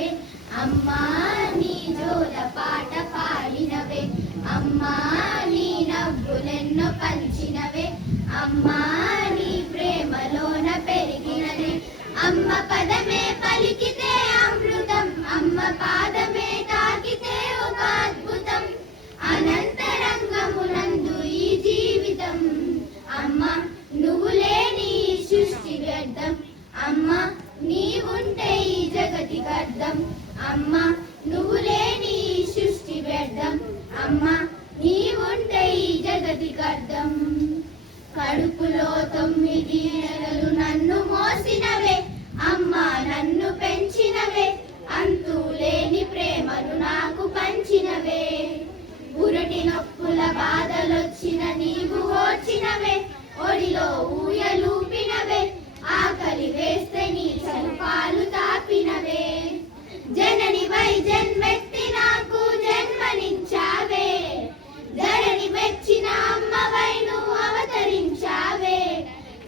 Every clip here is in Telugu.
పంచినవే అమ్మా నీ జోల పాట పాడినవే అమ్మా నీ నవ్వులెన్నో పంచినవే అమ్మా నీ ప్రేమలోన పెరిగినదే అమ్మ పదమే పలికితే అమృతం అమ్మ పాదమే తాకితే ఒక అద్భుతం అనంతరంగమునందు ఈ జీవితం అమ్మ నువ్వు లేని ఈ సృష్టి వ్యర్థం అమ్మ నీవుంటే ఈ జగతికి అర్థం అమ్మ నువ్వు లేని ఈ సృష్టి వ్యర్థం అమ్మ నీవుంటే ఈ జగతికి అర్థం కడుపులో 9 నెలలు నన్ను మోసినవే అమ్మా నన్ను పెంచినవే అంతూ లేని ప్రేమను నాకు పంచినవే పురటి నొప్పుల బాధలొచ్చిన నీవు ఓర్చినవే ఒడిలో ఊయలూపినవే ఆకలి వేస్తే నీ చలుపాలు తాపినవే జనని వై జన్మెత్తి నాకు జన్మనించావే ధరణి మెచ్చిన అమ్మవై నువ్వు అవతరించావే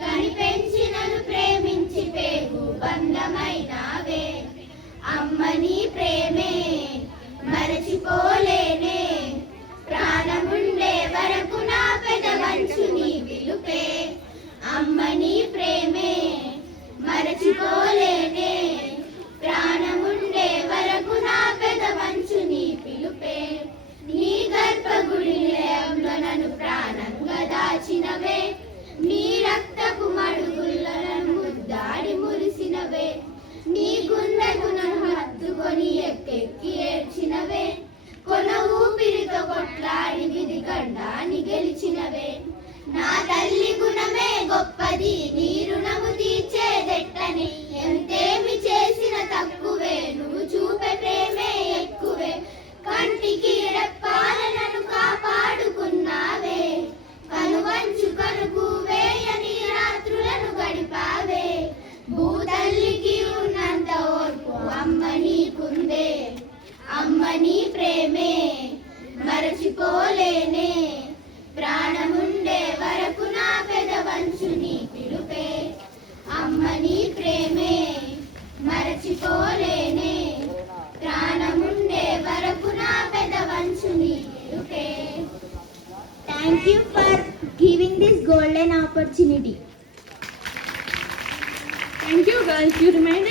కని పెంచినను ప్రేమించి పేగు బంధమైనావే అమ్మ నీ ప్రేమే మరచిపోలేనే ప్రాణముండే వరకు నా పెదవంచు నీ పిలుపే అమ్మ నీ ప్రేమే మరచిపోలేనే ప్రాణముండే వరకు నా పెదవంచు నీ పిలుపే నీ గర్భగుడి నిలయంలో నన్ను ప్రాణంగా దాచినవే నీ రక్తపు మడుగుల్లో నన్ను ముద్దాడి మురిసినవే నీ గుండెకు నన్ను హత్తుకొని ఎక్కెక్కి ఏడ్చినవే కొన ఊపిరితో కొట్లాడి విధి గండాన్ని గెలిచినవే నా తల్లి గుణమే గొప్పది నీ రుణము తీర్చేదెట్టని ఎంతేమి చేసిన తక్కువే నువ్వు చూపే ప్రేమే ఎక్కువే కంటికి రెప్పాలను కాపాడుకున్నావే కనువంచు కనుకు వేయని రాత్రులను గడిపావే భూతల్లికి ఉన్నంత ఓర్పు అమ్మ నీకుందే అమ్మ నీ ప్రేమే మరచిపోలేనే ప్రాణముండే వరకు నా పెదవంచు నీ పిలుపే అమ్మ నీ ప్రేమే మరచిపోలేనే ప్రాణముండే వరకు నా పెదవంచు నీ పిలుపే. Thank you for giving this golden opportunity. Thank you girls, you remain